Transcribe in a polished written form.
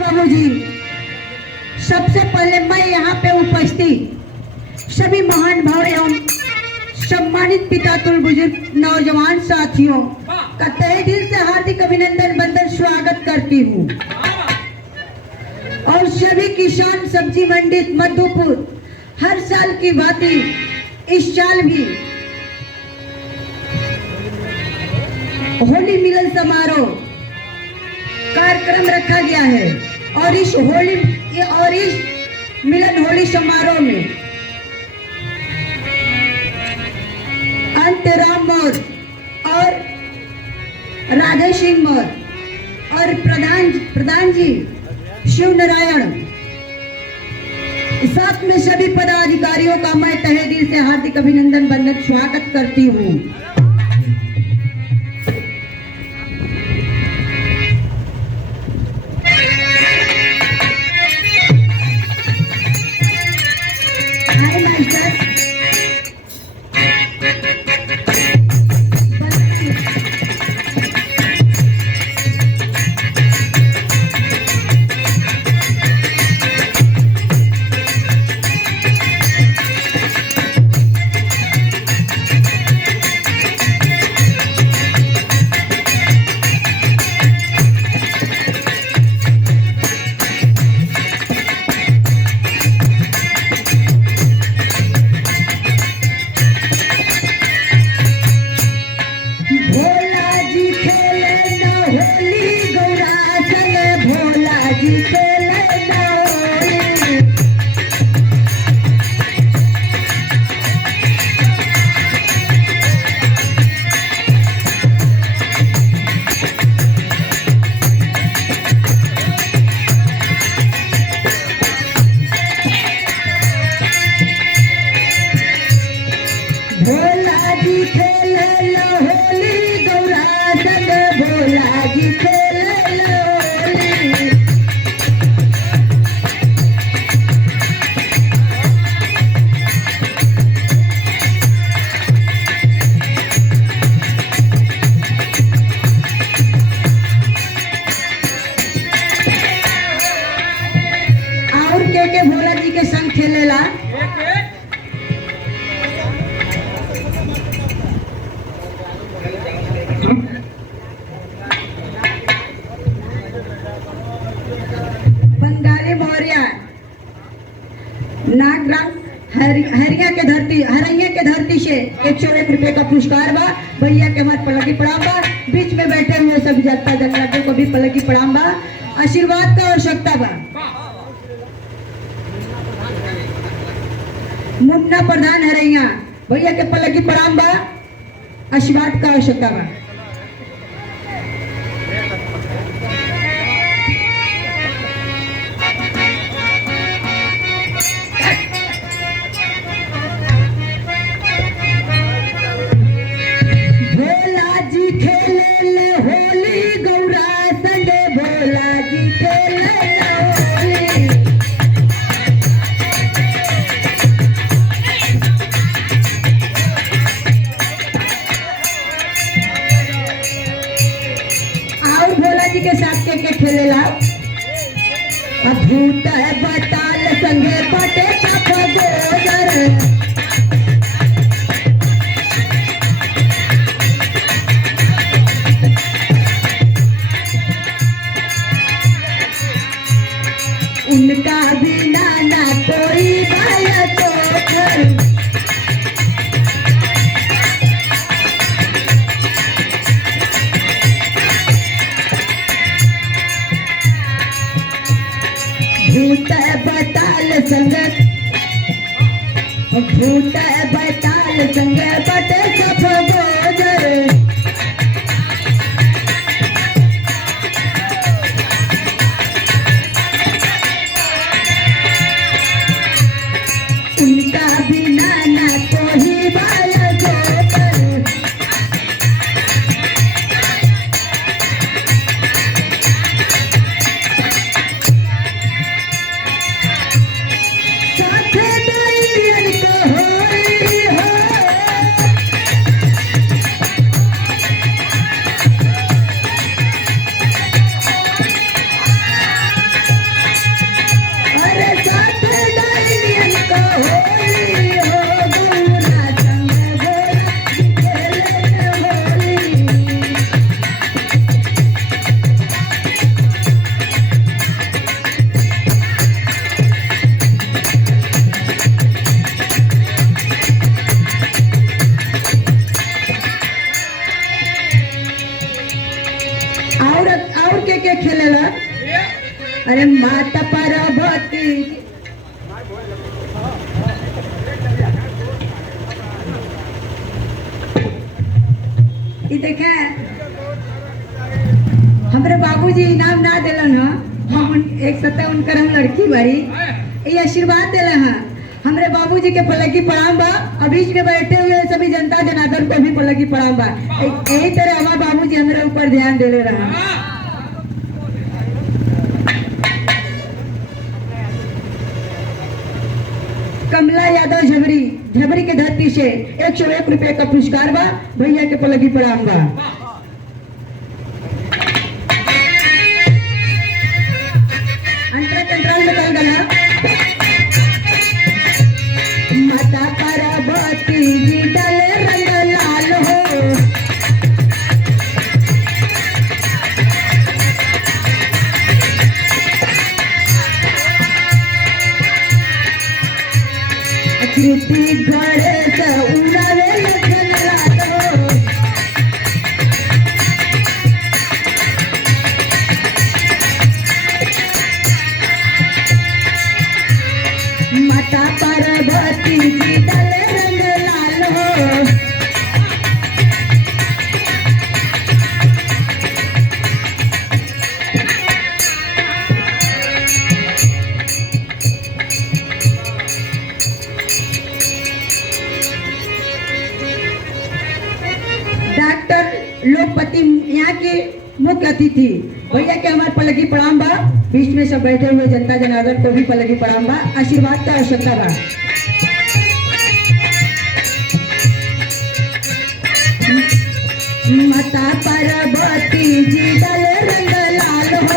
बाबूजी, सबसे पहले मैं यहाँ पे उपस्थित सभी महान भाव एवं सम्मानित पिता तुल बुजुर्ग नौजवान साथियों का तहे दिल से हार्दिक अभिनंदन बंदन स्वागत करती हूँ। और सभी किसान सब्जी मंडी मधुपुर हर साल की भांति इस साल भी होली मिलन समारोह कार्यक्रम रखा गया है। और इस मिलन होली समारोह में अंतराम मौर्य और राधे सिंह मौर्य और प्रधान जी शिव नारायण, साथ में सभी पदाधिकारियों का मैं तहे दिल से हार्दिक अभिनंदन बंदन स्वागत करती हूँ। भोला जी के संग खेलेला बंगाली मौर्य नागराम हरिया के धरती से 101 रुपए का पुरस्कार बा। भैया के हमारे पलकी प्रणाम बा। बीच में बैठे हुए सभी जनता जंगलाटे को भी पलकी प्रणाम बा। आशीर्वाद का आवश्यकता बा। मुन्ना प्रधान हरैया भैया के पलकी प्रणाम बा। आशीर्वाद का आवश्यकता बा। के साथ के खेलेला भूत बताल संगे पटे गोदर उनका बिना ना कोई भाया तो भूत बताल संग बटे सब गोदर उनका बिना ना कोई बाया गोदर अरे माता पार्वती ये देखे हमारे बाबूजी इनाम ना दिलन ह हम एक सत्ता उनकर हम लड़की बारी ये आशीर्वाद दिले हैं हमारे बाबूजी के पलकी प्रणाम बा और बीच में बैठे हुए सभी जनता जनार्दन को भी पलकी प्रणाम बा यही तरह हमारे बाबूजी हमारे ऊपर ध्यान दे रहा कमला यादव झबरी झबरी के धरती से 101 रुपए का पुरस्कार बा भैया के पलकी प्रणाम बा अंतरा कंट्रोल में कल गला माता पार्वती जी डाले रंग लाल हो कृति गणेश उड़ावे लखन लाल हो माता पार्वती जी डाले रंग लाल हो डॉक्टर लोकपति यहाँ के मुख्य अतिथि भैया के हमारे पलकी प्रणाम बा बीच में सब बैठे हुए जनता जनार्दन को भी पलकी प्रणाम बा आशीर्वाद का आवश्यकता बा माता पार्वती जी डाले रंग लाल हो